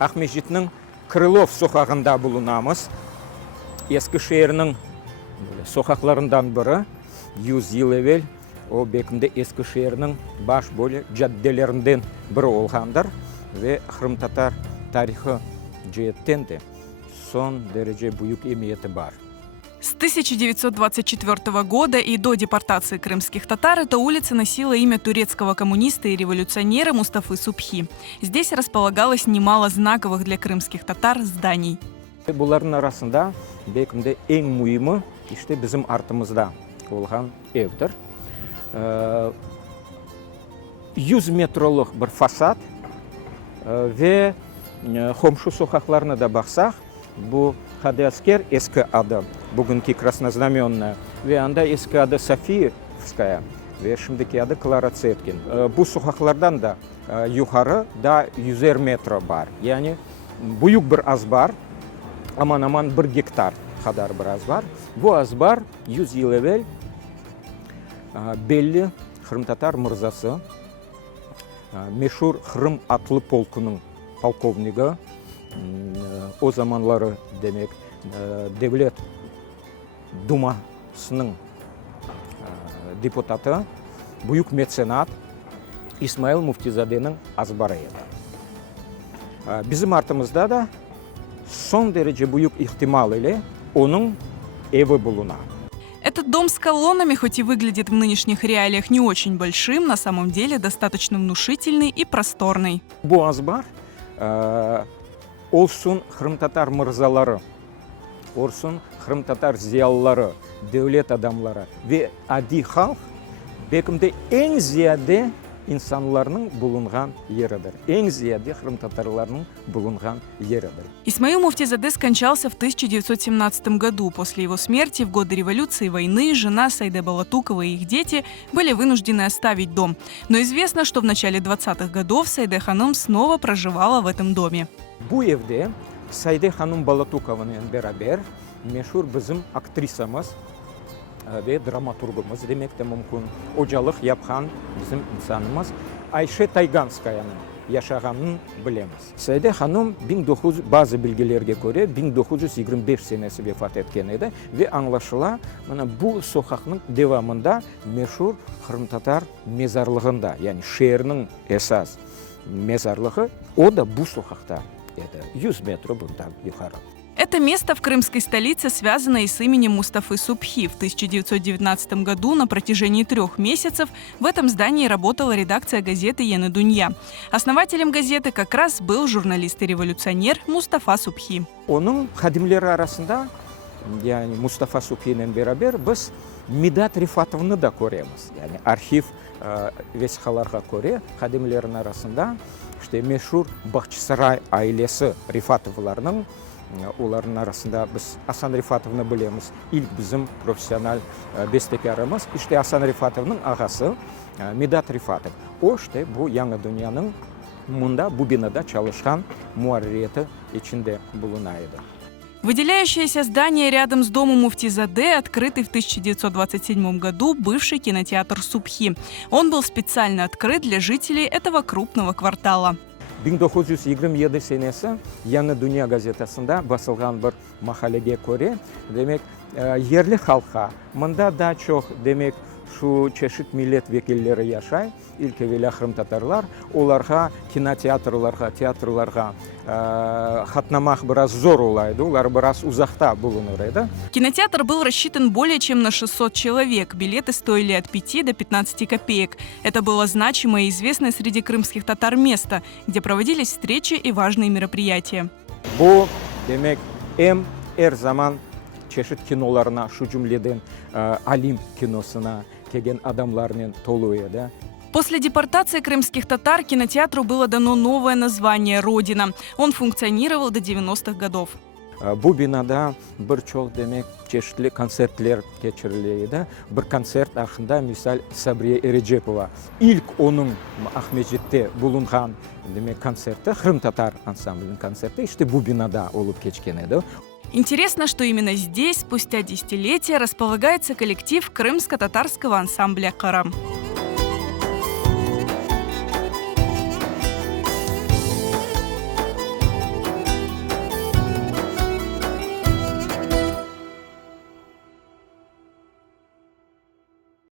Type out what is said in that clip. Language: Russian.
Ақмешітінің Крылов соқағында болунамыз. Ескі шерінің соқақларından бірі 100 ел evvel o бекінде ескі шерінің баш бөлі жадделерінден бірі олғандар ve Kırım Tatar tarixi cihetten de son derece büyük emniyeti var. С 1924 года и до депортации крымских татар эта улица носила имя турецкого коммуниста и революционера Мустафы Субхи. Здесь располагалось немало знаковых для крымских татар зданий. Бұлардың арасында бекімде ең мұйымы bizim артымызда olған evdir. 100 metroluk bir fasad ve komşu sokaklarına da baksak bu Hadasker eski adı bugünkü Krasnoznamenная ve anda eski adı Safiyevskaya ve şimdiki adı Klara Tsetkin. Bu sokaklardan da yukarı da 100 metre var. Yani büyük bir azbar aman aman 1 hektar kadar bir azbar. Bu azbar 100 yıl evvel belli Kırım Tatar mırzası meşhur Kırım Atlı Polku'nun polkovniği, o zamanları demek Devlet Duması'nın deputatı, büyük mesenat İsmail Muftizade'nin azbarı edi. Bizim артımızda da son derece büyük ihtimal ile onun evi bulunan. Этот дом с колоннами, хоть и выглядит в нынешних реалиях не очень большим, на самом деле достаточно внушительный и просторный. Bu azbar olsun Kırım Tatar mırzaları, olsun Kırım Tatar ziyalıları, devlet adamları ve adi halk bekimde en ziyade insanların bulungan yeridir. En ziyade Kırım Tatarlarının bulungan yeridir. Исмаил Муфтизаде скончался в 1917 году. После его смерти в годы революции и войны жена Сайде Балатукова и их дети были вынуждены оставить дом. Но известно, что в начале 20-х годов Сайде Ханум снова проживала в этом доме. Bu evde Sayde Hanım Balatukova'nın beraber meşhur bizim aktrisamız ve dramaturgumuz demek de mümkün. Hocalık yapan bizim insanımız Ayşe Tayganskaya'nın yaşağanını bilemiz. Sayde Hanım bazı bilgilerge göre 1925 senesi vefat etken edi ve anlaşıla bu sokakın devamında meşhur Kırım Tatar mezarlığında yani şehrin esas mezarlığı o da bu sokakta edi. 100 metre bundan yukarı. Это место в крымской столице связано и с именем Мустафы Субхи. В 1919 году на протяжении 3 месяцев в этом здании работала редакция газеты «Yeni Dünya». Основателем газеты как раз был журналист и революционер Мустафа Субхи. Onun kadimleri arasında yani Mustafa Subhi'yle beraber biz Midat Rifatov'unu da görüyoruz. Yani arşiv vesikalarga göre kadimlerin arasında işte meşhur Bahçesaray ailesi Rifatovlarının onların arasında biz Hasan Rifatov'unu bilemiz. İlk bizim profesyonel bestekarımız işte Hasan Rifatov'un ağası Midat Rifatov. O işte bu Yeni Dünya'nın bu binada çalışan muharriyeti içinde bulunaydı. Выделяющееся здание рядом с домом Муфтизаде, открытый в 1927 году бывший кинотеатр Субхи. Он был специально открыт для жителей этого крупного квартала. 1927 senesi Yeni Dünya gazetesinde basılgan bir makalege göre demek yerli halka mında da çok demek şu çeşit milletvekilleri yaşay. İlk evvela Kırım Tatarlar onlarga kinoteatrlarga, teatrlarga katlamak biraz zor olaydı. Onlar biraz uzakta bulunurdu. Кинотеатр был рассчитан более чем на 600 человек. Билеты стоили от 5 до 15 копеек. Это было значимое и известное среди крымских татар место, где проводились встречи и важные мероприятия. Bu demek her zaman çeşit kinolarına, şu cümleden Alim kinosuna kegen adamlarının toluydu. После депортации крымских татар кинотеатру было дано новое название «Родина». Он функционировал до 90-х годов. Bu binada birçok demek çeşitli konsertler geçiriliydi. Bir konsert hakkında misal Sabriye Erecepova. İlk onun Ahmetçik'te bulungan demek konserte Kırım Tatar ansamblinin konserti işte bu binada olup geçken idi. Интересно, что именно здесь, спустя десятилетия, располагается коллектив крымско-татарского ансамбля «Карам».